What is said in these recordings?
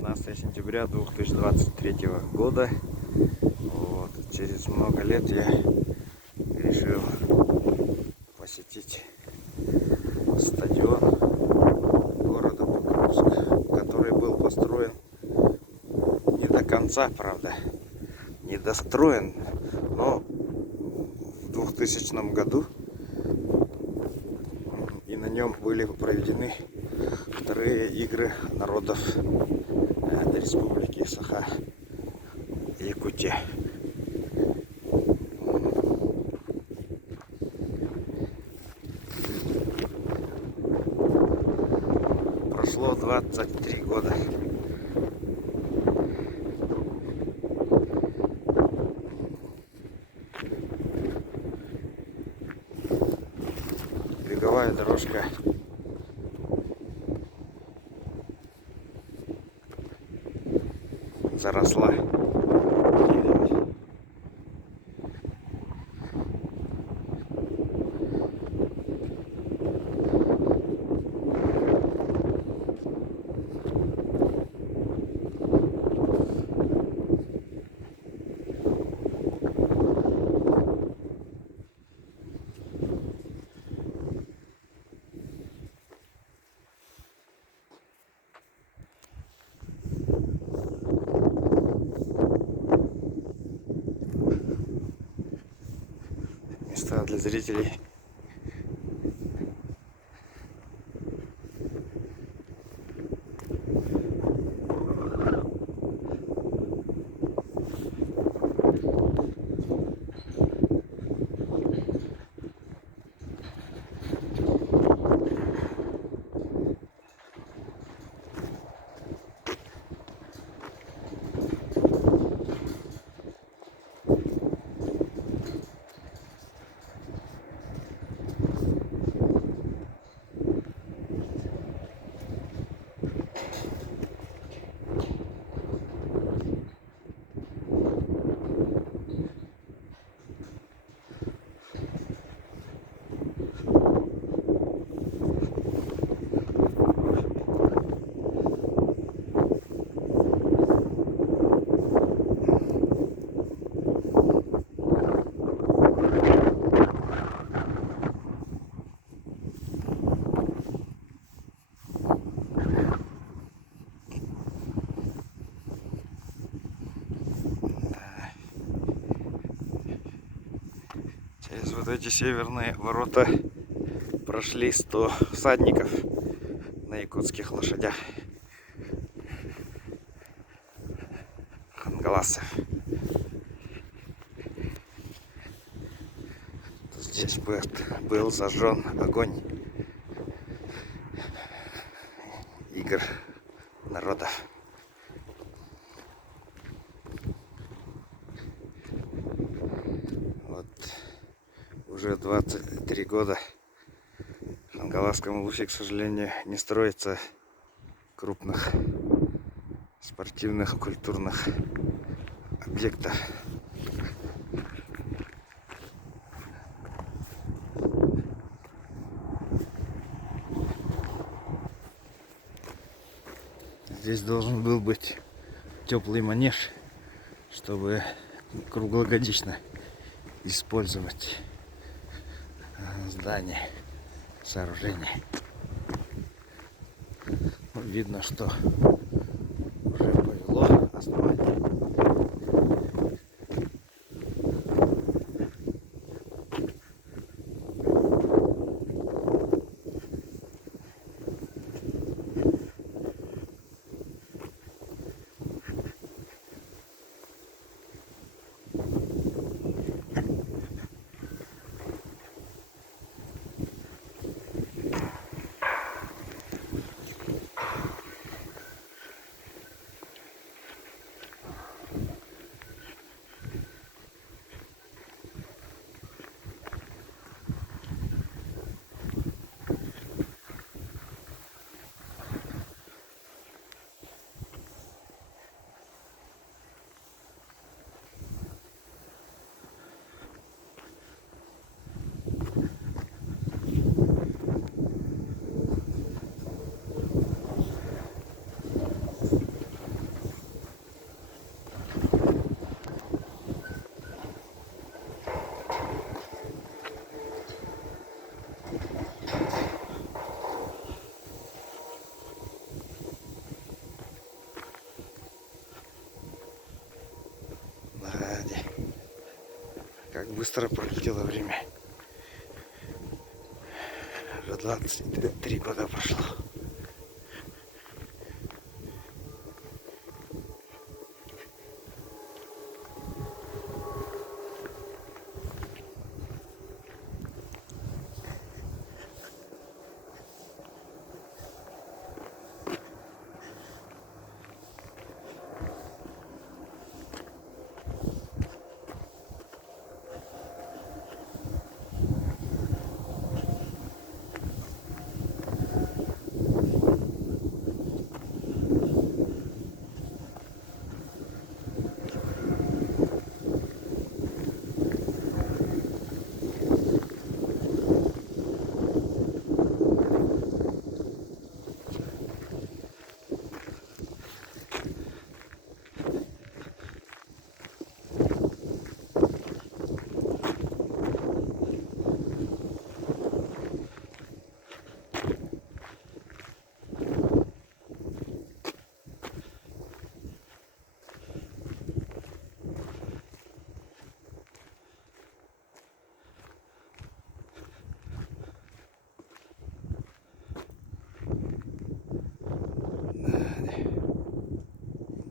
19 сентября 2023 года. Вот. Через много лет я решил посетить стадион города Покровск, который был построен не до конца, правда, не достроен, но в 2000 году, и на нем были проведены вторые игры народов Республики Саха-Якутия. Прошло 23 года. Беговая дорожка заросла деревьями. Места для зрителей. Через вот эти северные ворота прошли 100 всадников на якутских лошадях. Хангаласов. Здесь был зажжен огонь игр народов. Вот уже 23 года в Хангаласском Улусе, к сожалению, не строится крупных спортивных, культурных объектов. Здесь должен был быть теплый манеж, чтобы круглогодично использовать здание, сооружение. Видно, что уже повело основание. быстро пролетело время. Уже 23 года прошло.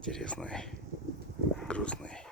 Интересный, грустный.